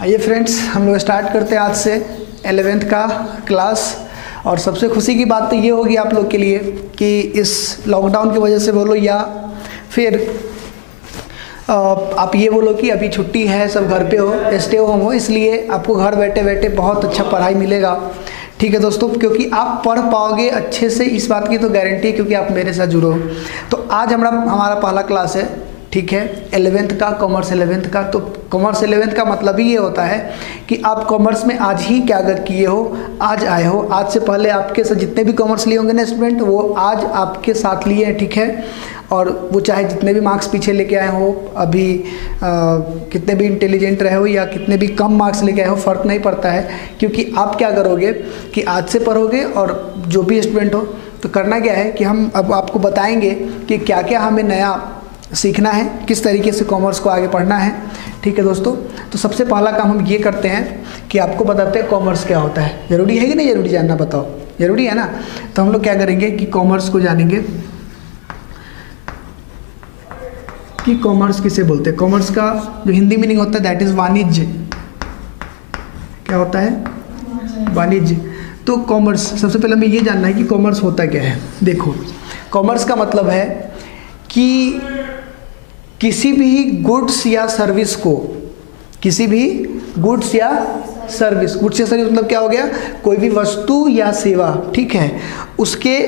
आइए फ्रेंड्स, हम लोग स्टार्ट करते हैं आज से 11th का क्लास। और सबसे खुशी की बात तो ये होगी आप लोग के लिए कि इस लॉकडाउन की वजह से बोलो या फिर आप ये बोलो कि अभी छुट्टी है, सब घर पे हो, स्टे होम हो, इसलिए आपको घर बैठे बैठे बहुत अच्छा पढ़ाई मिलेगा। ठीक है दोस्तों, क्योंकि आप पढ़ पाओगे अच्छे से, इस बात की तो गारंटी है क्योंकि आप मेरे साथ जुड़ो। तो आज हमारा पहला क्लास है, ठीक है, 11th का, कॉमर्स 11th का। तो कॉमर्स 11th का मतलब ही ये होता है कि आप कॉमर्स में आज ही क्या अगर किए हो, आज आए हो, आज से पहले आपके साथ जितने भी कॉमर्स लिए होंगे ना स्टूडेंट, वो आज आपके साथ लिए हैं, ठीक है। और वो चाहे जितने भी मार्क्स पीछे लेके आए हो, अभी कितने भी इंटेलिजेंट रहे हो या कितने भी कम मार्क्स लेके आए हो, फ़र्क नहीं पड़ता है। क्योंकि आप क्या करोगे कि आज से पढ़ोगे, और जो भी स्टूडेंट हो तो करना क्या है कि हम अब आपको बताएंगे कि क्या क्या हमें नया सीखना है, किस तरीके से कॉमर्स को आगे पढ़ना है। ठीक है दोस्तों, तो सबसे पहला काम हम ये करते हैं कि आपको बताते हैं कॉमर्स क्या होता है। ज़रूरी है कि नहीं ज़रूरी जानना, बताओ, ज़रूरी है ना। तो हम लोग क्या करेंगे कि कॉमर्स को जानेंगे कि कॉमर्स किसे बोलते हैं। कॉमर्स का जो हिंदी मीनिंग होता है दैट इज़ वाणिज्य। क्या होता है? वाणिज्य। तो कॉमर्स, सबसे पहले हमें ये जानना है कि कॉमर्स होता क्या है। देखो, कॉमर्स का मतलब है कि किसी भी गुड्स या सर्विस को, किसी भी गुड्स या सर्विस मतलब क्या हो गया, कोई भी वस्तु या सेवा, ठीक है, उसके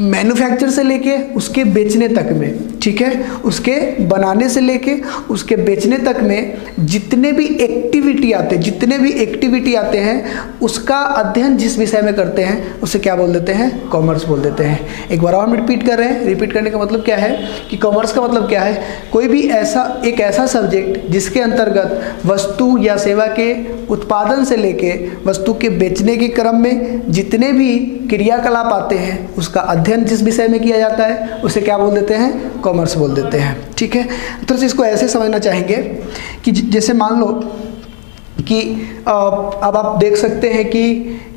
मैन्युफैक्चर से लेके उसके बेचने तक में, ठीक है, उसके बनाने से लेके उसके बेचने तक में जितने भी एक्टिविटी आते हैं उसका अध्ययन जिस विषय में करते हैं उसे क्या बोल देते हैं? कॉमर्स बोल देते हैं। एक बार और हम रिपीट कर रहे हैं। रिपीट करने का मतलब क्या है कि कॉमर्स का मतलब क्या है? कोई भी एक ऐसा सब्जेक्ट जिसके अंतर्गत वस्तु या सेवा के उत्पादन से लेके वस्तु के बेचने के क्रम में जितने भी क्रियाकलाप आते हैं उसका अध्ययन जिस विषय में किया जाता है उसे क्या बोल देते हैं? कॉमर्स बोल देते हैं। ठीक है, तो इसको ऐसे समझना चाहेंगे कि जैसे मान लो कि अब आप देख सकते हैं कि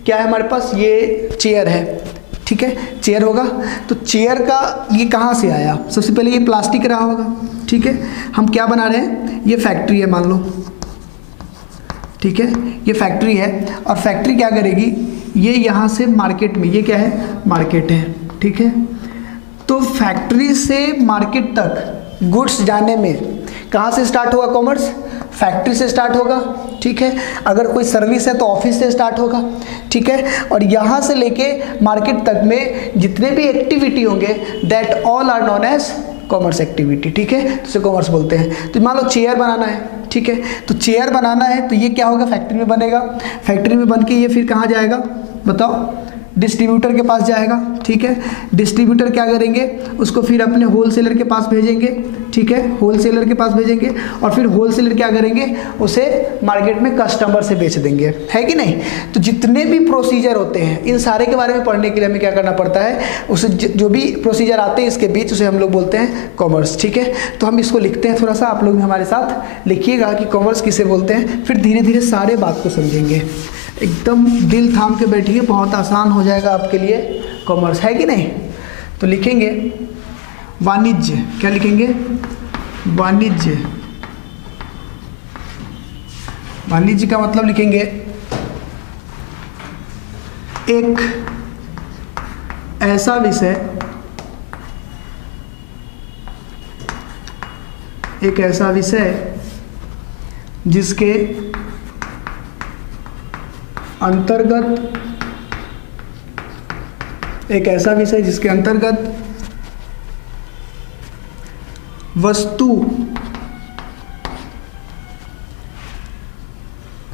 क्या है हमारे पास, ये चेयर है, ठीक है, चेयर होगा। तो चेयर का ये कहाँ से आया? सबसे पहले ये प्लास्टिक रहा होगा, ठीक है। हम क्या बना रहे हैं? ये फैक्ट्री है मान लो, ठीक है, ये फैक्ट्री है। और फैक्ट्री क्या करेगी, ये यहाँ से मार्केट में, ये क्या है? मार्केट है, ठीक है। तो फैक्ट्री से मार्केट तक गुड्स जाने में कहाँ से स्टार्ट होगा? कॉमर्स फैक्ट्री से स्टार्ट होगा, ठीक है। अगर कोई सर्विस है तो ऑफिस से स्टार्ट होगा, ठीक है। और यहाँ से लेके मार्केट तक में जितने भी एक्टिविटी होंगे that all are known as commerce activity, ठीक है। तो इसे कॉमर्स बोलते हैं। तो मान लो चेयर बनाना है, ठीक है, तो चेयर बनाना है तो ये क्या होगा? फैक्ट्री में बनेगा। फैक्ट्री में बन के ये फिर कहाँ जाएगा बताओ? डिस्ट्रीब्यूटर के पास जाएगा, ठीक है। डिस्ट्रीब्यूटर क्या करेंगे? उसको फिर अपने होलसेलर के पास भेजेंगे, ठीक है, होलसेलर के पास भेजेंगे। और फिर होलसेलर क्या करेंगे? उसे मार्केट में कस्टमर से बेच देंगे, है कि नहीं। तो जितने भी प्रोसीजर होते हैं इन सारे के बारे में पढ़ने के लिए हमें क्या करना पड़ता है? उसे जो भी प्रोसीजर आते हैं इसके बीच उसे हम लोग बोलते हैं कॉमर्स, ठीक है। तो हम इसको लिखते हैं, थोड़ा सा आप लोग भी हमारे साथ लिखिएगा कि कॉमर्स किसे बोलते हैं। फिर धीरे धीरे सारे बात को समझेंगे। एकदम दिल थाम के बैठिए, बहुत आसान हो जाएगा आपके लिए कॉमर्स, है कि नहीं। तो लिखेंगे वाणिज्य। क्या लिखेंगे? वाणिज्य। वाणिज्य का मतलब लिखेंगे एक ऐसा विषय जिसके अंतर्गत, एक ऐसा विषय जिसके अंतर्गत वस्तु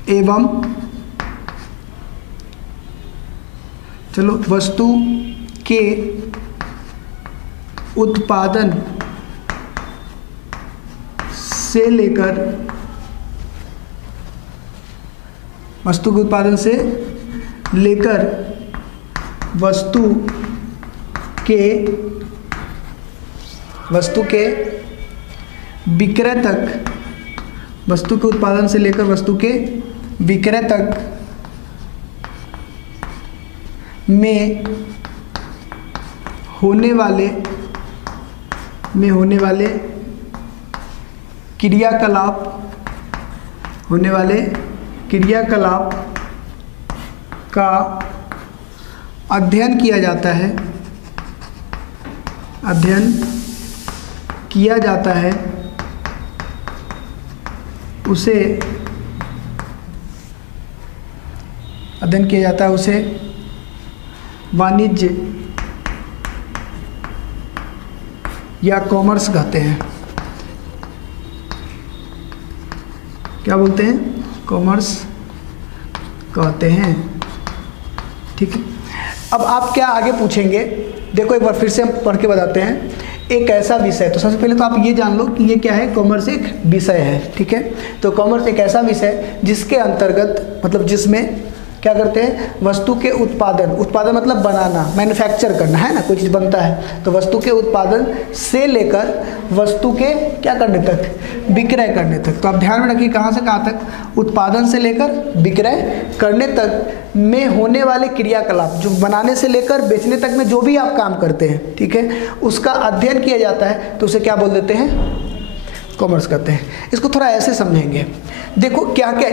एवं वस्तु के उत्पादन से लेकर वस्तु वस्तु के विक्रय तक, वस्तु के उत्पादन से लेकर वस्तु के विक्रय तक में होने वाले क्रियाकलाप होने वाले क्रियाकलाप का अध्ययन किया जाता है, अध्ययन किया जाता है, उसे अध्ययन किया जाता है, उसे वाणिज्य या कॉमर्स कहते हैं। क्या बोलते हैं? कॉमर्स कहते हैं। ठीक है, अब आप क्या आगे पूछेंगे, देखो एक बार फिर से हम पढ़ के बताते हैं। एक ऐसा विषय, तो सबसे पहले तो आप ये जान लो कि ये क्या है, कॉमर्स एक विषय है। ठीक है, तो कॉमर्स एक ऐसा विषय जिसके अंतर्गत, मतलब जिसमें क्या करते हैं, वस्तु के उत्पादन, उत्पादन मतलब बनाना, मैन्युफैक्चर करना है ना, कोई चीज़ बनता है, तो वस्तु के उत्पादन से लेकर वस्तु के क्या करने तक, विक्रय करने तक। तो आप ध्यान में रखिए कहाँ से कहाँ तक, उत्पादन से लेकर विक्रय करने तक में होने वाले क्रियाकलाप, जो बनाने से लेकर बेचने तक में जो भी आप काम करते हैं, ठीक है, उसका अध्ययन किया जाता है, तो उसे क्या बोल देते हैं, कॉमर्स कहते हैं। इसको थोड़ा ऐसे समझेंगे, देखो क्या क्या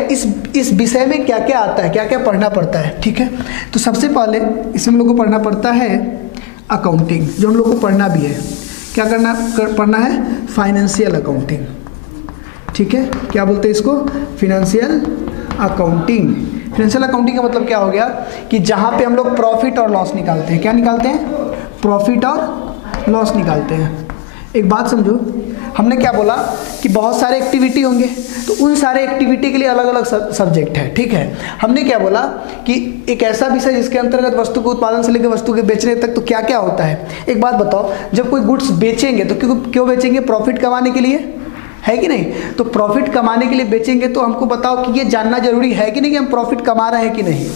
इस विषय में क्या क्या आता है, क्या क्या पढ़ना पड़ता है। ठीक है, तो सबसे पहले इसमें हम लोग को पढ़ना पड़ता है अकाउंटिंग, जो हम लोग को पढ़ना भी है। क्या पढ़ना है, फाइनेंशियल अकाउंटिंग। ठीक है, क्या बोलते हैं इसको, फिनेंशियल अकाउंटिंग। फिनेंशियल अकाउंटिंग का मतलब क्या हो गया कि जहाँ पे हम लोग प्रॉफिट और लॉस निकालते हैं। क्या निकालते हैं, प्रॉफिट और लॉस निकालते हैं। एक बात समझो, हमने क्या बोला कि बहुत सारे एक्टिविटी होंगे, तो उन सारे एक्टिविटी के लिए अलग अलग सब्जेक्ट है। ठीक है, हमने क्या बोला कि एक ऐसा विषय जिसके अंतर्गत वस्तु के उत्पादन से लेकर वस्तु के बेचने तक तो क्या क्या होता है। एक बात बताओ, जब कोई गुड्स बेचेंगे तो क्यों बेचेंगे, प्रॉफिट कमाने के लिए, है कि नहीं। तो प्रॉफिट कमाने के लिए बेचेंगे, तो हमको बताओ कि ये जानना जरूरी है कि नहीं कि हम प्रॉफिट कमा रहे हैं कि नहीं,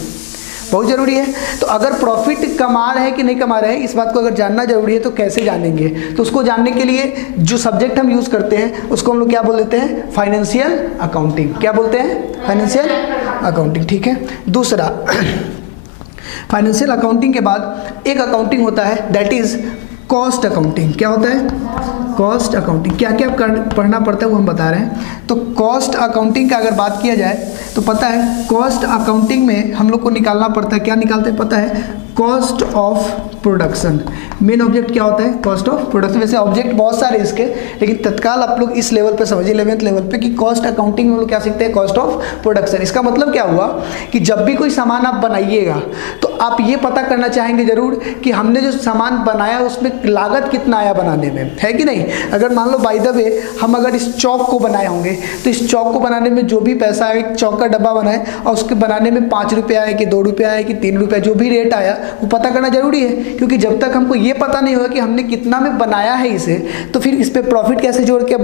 बहुत ज़रूरी है। तो अगर प्रॉफिट कमा रहे हैं कि नहीं कमा रहे हैं, इस बात को अगर जानना जरूरी है तो कैसे जानेंगे, तो उसको जानने के लिए जो सब्जेक्ट हम यूज़ करते हैं उसको हम लोग क्या बोल देते हैं, फाइनेंशियल अकाउंटिंग। क्या बोलते हैं, फाइनेंशियल अकाउंटिंग। ठीक है, दूसरा फाइनेंशियल अकाउंटिंग के बाद एक अकाउंटिंग होता है, दैट इज़ कॉस्ट अकाउंटिंग। क्या होता है, कॉस्ट अकाउंटिंग। क्या क्या पढ़ना पड़ता है वो हम बता रहे हैं। तो कॉस्ट अकाउंटिंग का अगर बात किया जाए तो पता है, कॉस्ट अकाउंटिंग में हम लोग को निकालना पड़ता है, क्या निकालते हैं पता है, cost of production. Main object क्या होता है, कॉस्ट ऑफ प्रोडक्शन। वैसे ऑब्जेक्ट बहुत सारे इसके, लेकिन तत्काल आप लोग इस लेवल पे समझिए, 11th लेवल पे, कि कॉस्ट अकाउंटिंग में लोग क्या सीखते हैं, कॉस्ट ऑफ प्रोडक्शन। इसका मतलब क्या हुआ कि जब भी कोई सामान आप बनाइएगा तो आप ये पता करना चाहेंगे जरूर कि हमने जो सामान बनाया उसमें लागत कितना आया बनाने में, है कि नहीं। अगर मान लो बाय द वे हम अगर इस चौक को बनाए होंगे, तो इस चौक को बनाने में जो भी पैसा आया, एक चौक का डब्बा बनाए और उसके बनाने में 5 रुपये आए कि 2 रुपये आए कि 3 रुपये, जो भी रेट आया वो पता करना जरूरी है। क्योंकि जब तक हमको ये पता नहीं होगा कि हमने कितना में बनाया है इसे, तो फिर इस पर प्रॉफिट कैसे जोड़ के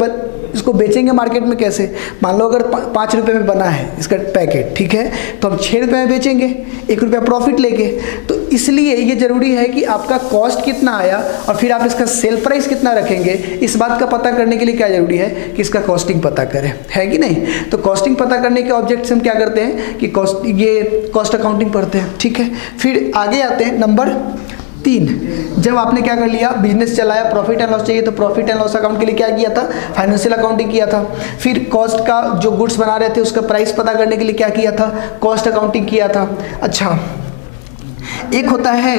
इसको बेचेंगे मार्केट में कैसे। मान लो अगर 5 रुपये में बना है इसका पैकेट, ठीक है, तो हम 6 रुपये में बेचेंगे, 1 रुपया प्रॉफिट लेके। तो इसलिए ये जरूरी है कि आपका कॉस्ट कितना आया और फिर आप इसका सेल प्राइस कितना रखेंगे, इस बात का पता करने के लिए क्या जरूरी है कि इसका कॉस्टिंग पता करें, है कि नहीं। तो कॉस्टिंग पता करने के ऑब्जेक्ट से हम क्या करते हैं कि कॉस्ट अकाउंटिंग पढ़ते हैं। ठीक है, फिर आगे आते हैं नंबर 3। जब आपने क्या कर लिया, बिजनेस चलाया, प्रॉफिट एंड लॉस चाहिए, तो प्रॉफिट एंड लॉस अकाउंट के लिए क्या किया था, फाइनेंशियल अकाउंटिंग किया था। फिर कॉस्ट का, जो गुड्स बना रहे थे उसका प्राइस पता करने के लिए क्या किया था, कॉस्ट अकाउंटिंग किया था। अच्छा, एक होता है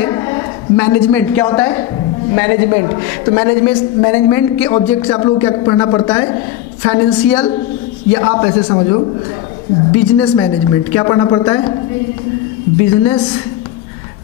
मैनेजमेंट। क्या होता है, मैनेजमेंट। तो मैनेजमेंट के ऑब्जेक्ट से आप लोग क्या पढ़ना पड़ता है, फाइनेंशियल, या आप ऐसे समझो बिजनेस मैनेजमेंट। क्या पढ़ना पड़ता है, बिजनेस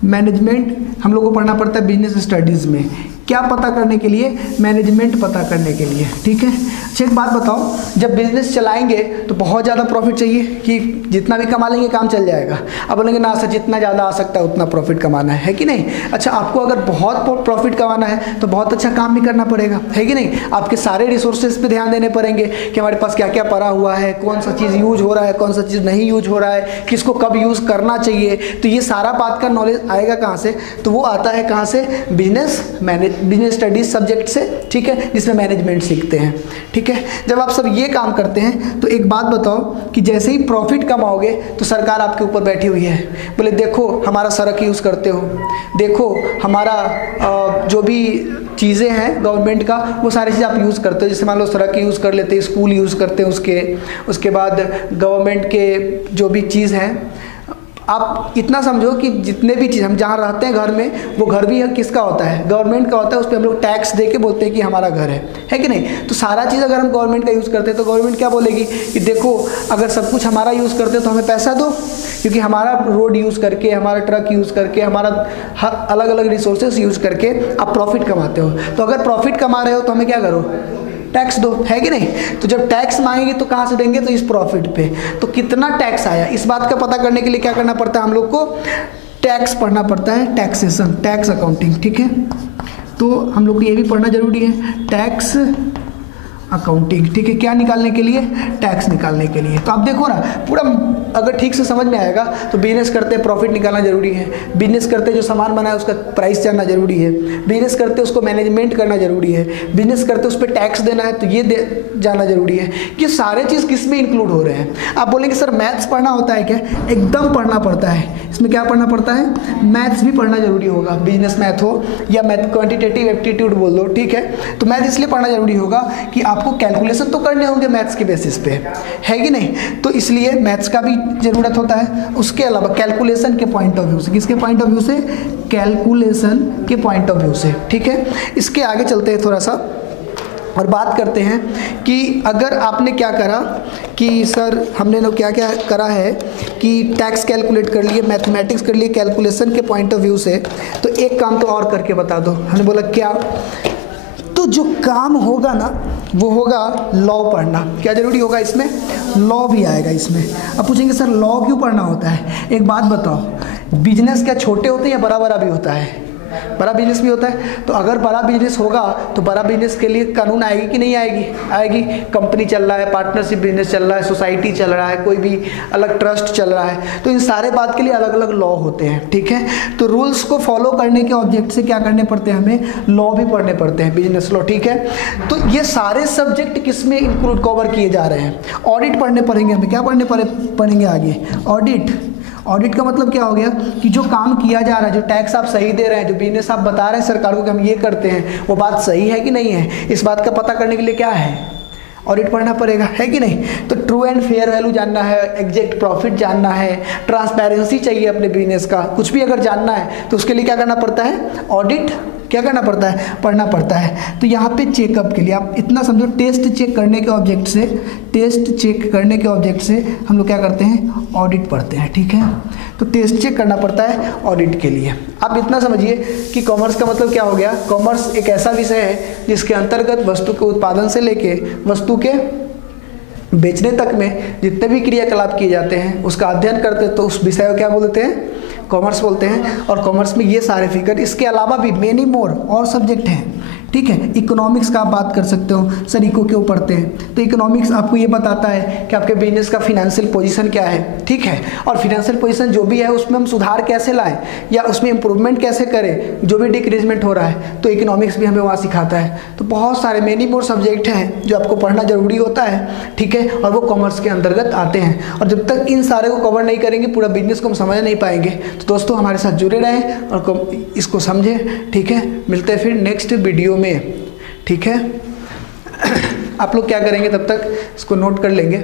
मैनेजमेंट हम लोग को पढ़ना पड़ता है बिजनेस स्टडीज़ में। क्या पता करने के लिए, मैनेजमेंट पता करने के लिए। ठीक है, अच्छा एक बात बताओ, जब बिजनेस चलाएंगे तो बहुत ज़्यादा प्रॉफिट चाहिए कि जितना भी कमा लेंगे काम चल जाएगा। अब बोलेंगे ना सर, जितना ज़्यादा आ सकता है उतना प्रॉफिट कमाना है कि नहीं। अच्छा, आपको अगर बहुत प्रॉफिट कमाना है तो बहुत अच्छा काम भी करना पड़ेगा, है कि नहीं। आपके सारे रिसोर्सेज पे ध्यान देने पड़ेंगे कि हमारे पास क्या क्या पड़ा हुआ है, कौन सा चीज़ यूज हो रहा है, कौन सा चीज़ नहीं यूज हो रहा है, किसको कब यूज़ करना चाहिए। तो ये सारा बात का नॉलेज आएगा कहाँ से, तो वो आता है कहाँ से, बिजनेस बिजनेस स्टडीज सब्जेक्ट से, ठीक है, जिसमें मैनेजमेंट सीखते हैं, ठीक है। जब आप सब ये काम करते हैं तो एक बात बताओ कि जैसे ही प्रॉफिट कमाओगे तो सरकार आपके ऊपर बैठी हुई है, बोले देखो हमारा सड़क यूज़ करते हो, देखो हमारा जो भी चीज़ें हैं गवर्नमेंट का वो सारी चीज़ आप यूज़ करते हो। जैसे मान लो सड़क यूज़ कर लेते हैं, स्कूल यूज़ करते हैं, उसके बाद गवर्नमेंट के जो भी चीज़ हैं, आप इतना समझो कि जितने भी चीज़ हम जहाँ रहते हैं घर में, वो घर भी किसका होता है, गवर्नमेंट का होता है। उस पर हम लोग टैक्स दे के बोलते हैं कि हमारा घर है कि नहीं। तो सारा चीज़ अगर हम गवर्नमेंट का यूज़ करते हैं तो गवर्नमेंट क्या बोलेगी कि देखो अगर सब कुछ हमारा यूज़ करते हो तो हमें पैसा दो, क्योंकि हमारा रोड यूज़ करके, हमारा ट्रक यूज़ करके, हमारा अलग अलग रिसोर्सेज यूज़ करके आप प्रॉफिट कमाते हो। तो अगर प्रॉफिट कमा रहे हो तो हमें क्या करो, टैक्स दो, है कि नहीं। तो जब टैक्स मांगेंगे तो कहाँ से देंगे, तो इस प्रॉफिट पे। तो कितना टैक्स आया इस बात का पता करने के लिए क्या करना पड़ता है, हम लोग को टैक्स पढ़ना पड़ता है, टैक्सेशन, टैक्स अकाउंटिंग, ठीक है। तो हम लोग को ये भी पढ़ना जरूरी है, टैक्स अकाउंटिंग, ठीक है। क्या निकालने के लिए, टैक्स निकालने के लिए। तो आप देखो ना पूरा अगर ठीक से समझ में आएगा तो बिजनेस करते प्रॉफिट निकालना जरूरी है, बिजनेस करते जो सामान बनाए उसका प्राइस जानना जरूरी है, बिजनेस करते उसको मैनेजमेंट करना जरूरी है, बिजनेस करते उस पर टैक्स देना है तो ये जानना जरूरी है कि सारे चीज़ किस में इंक्लूड हो रहे हैं। आप बोलेंगे सर मैथ्स पढ़ना होता है क्या, एकदम पढ़ना पड़ता है। इसमें क्या पढ़ना पड़ता है, मैथ्स भी पढ़ना जरूरी होगा, बिजनेस मैथ हो या मैथ क्वान्टिटेटिव एप्टीट्यूड बोल दो, ठीक है। तो मैथ इसलिए पढ़ना जरूरी होगा कि आपको कैलकुलेशन तो करने होंगे मैथ्स के बेसिस पे, है कि नहीं। तो इसलिए मैथ्स का भी ज़रूरत होता है। उसके अलावा कैलकुलेशन के पॉइंट ऑफ व्यू से, किसके पॉइंट ऑफ व्यू से, कैलकुलेशन के पॉइंट ऑफ व्यू से, ठीक है। इसके आगे चलते हैं थोड़ा सा और बात करते हैं कि अगर आपने क्या करा कि सर हमने लोग क्या क्या करा है कि टैक्स कैलकुलेट कर लिए, मैथमेटिक्स कर लिए कैलकुलेशन के पॉइंट ऑफ व्यू से, तो एक काम तो और करके बता दो। हमने बोला क्या, तो जो काम होगा ना वो होगा लॉ पढ़ना। क्या जरूरी होगा इसमें, लॉ भी आएगा इसमें। अब पूछेंगे सर लॉ क्यों पढ़ना होता है, एक बात बताओ, बिजनेस क्या छोटे होते हैं या बड़ा बड़ा भी होता है, बड़ा बिजनेस भी होता है। तो अगर बड़ा बिजनेस होगा तो बड़ा बिजनेस के लिए कानून आएगी कि नहीं आएगी, आएगी। कंपनी चल रहा है, पार्टनरशिप बिजनेस चल रहा है, सोसाइटी चल रहा है, कोई भी अलग ट्रस्ट चल रहा है, तो इन सारे बात के लिए अलग अलग लॉ होते हैं, ठीक है। तो रूल्स को फॉलो करने के ऑब्जेक्ट से क्या करने पड़ते हैं, हमें लॉ भी पढ़ने पड़ते हैं, बिजनेस लॉ, ठीक है। तो ये सारे सब्जेक्ट किस में इंक्लूड कवर किए जा रहे हैं, ऑडिट पढ़ने पड़ेंगे हमें। क्या पढ़ेंगे आगे, ऑडिट। ऑडिट का मतलब क्या हो गया कि जो काम किया जा रहा है, जो टैक्स आप सही दे रहे हैं, जो बिजनेस आप बता रहे हैं सरकार को कि हम ये करते हैं, वो बात सही है कि नहीं है, इस बात का पता करने के लिए क्या है, ऑडिट पढ़ना पड़ेगा, है कि नहीं। तो ट्रू एंड फेयर वैल्यू जानना है, एग्जैक्ट प्रॉफिट जानना है, ट्रांसपेरेंसी चाहिए अपने बिजनेस का, कुछ भी अगर जानना है तो उसके लिए क्या करना पड़ता है, ऑडिट क्या करना पड़ता है, पढ़ना पड़ता है। तो यहाँ पे चेकअप के लिए आप इतना समझो, टेस्ट चेक करने के ऑब्जेक्ट से, टेस्ट चेक करने के ऑब्जेक्ट से हम लोग क्या करते हैं, ऑडिट पढ़ते हैं, ठीक है। तो टेस्ट चेक करना पड़ता है ऑडिट के लिए। आप इतना समझिए कि कॉमर्स का मतलब क्या हो गया, कॉमर्स एक ऐसा विषय है जिसके अंतर्गत वस्तु के उत्पादन से लेके वस्तु के बेचने तक में जितने भी क्रियाकलाप किए जाते हैं उसका अध्ययन करते हैं, तो उस विषय को क्या बोलते हैं, कॉमर्स बोलते हैं। और कॉमर्स में ये सारे फिगर, इसके अलावा भी मेनी मोर और सब्जेक्ट हैं, ठीक है। इकोनॉमिक्स का आप बात कर सकते हो, सर इको क्यों पढ़ते हैं, तो इकोनॉमिक्स आपको ये बताता है कि आपके बिजनेस का फिनेंशियल पोजीशन क्या है, ठीक है। और फिनेंशियल पोजीशन जो भी है उसमें हम सुधार कैसे लाएं या उसमें इंप्रूवमेंट कैसे करें, जो भी डिक्रीजमेंट हो रहा है, तो इकोनॉमिक्स भी हमें वहाँ सिखाता है। तो बहुत सारे मेनी मोर सब्जेक्ट हैं जो आपको पढ़ना जरूरी होता है, ठीक है, और वो कॉमर्स के अंतर्गत आते हैं। और जब तक इन सारे को कवर नहीं करेंगे पूरा बिजनेस को हम समझ नहीं पाएंगे। तो दोस्तों हमारे साथ जुड़े रहें और इसको समझें, ठीक है। मिलते हैं फिर नेक्स्ट वीडियो में, ठीक है। आप लोग क्या करेंगे तब तक इसको नोट कर लेंगे।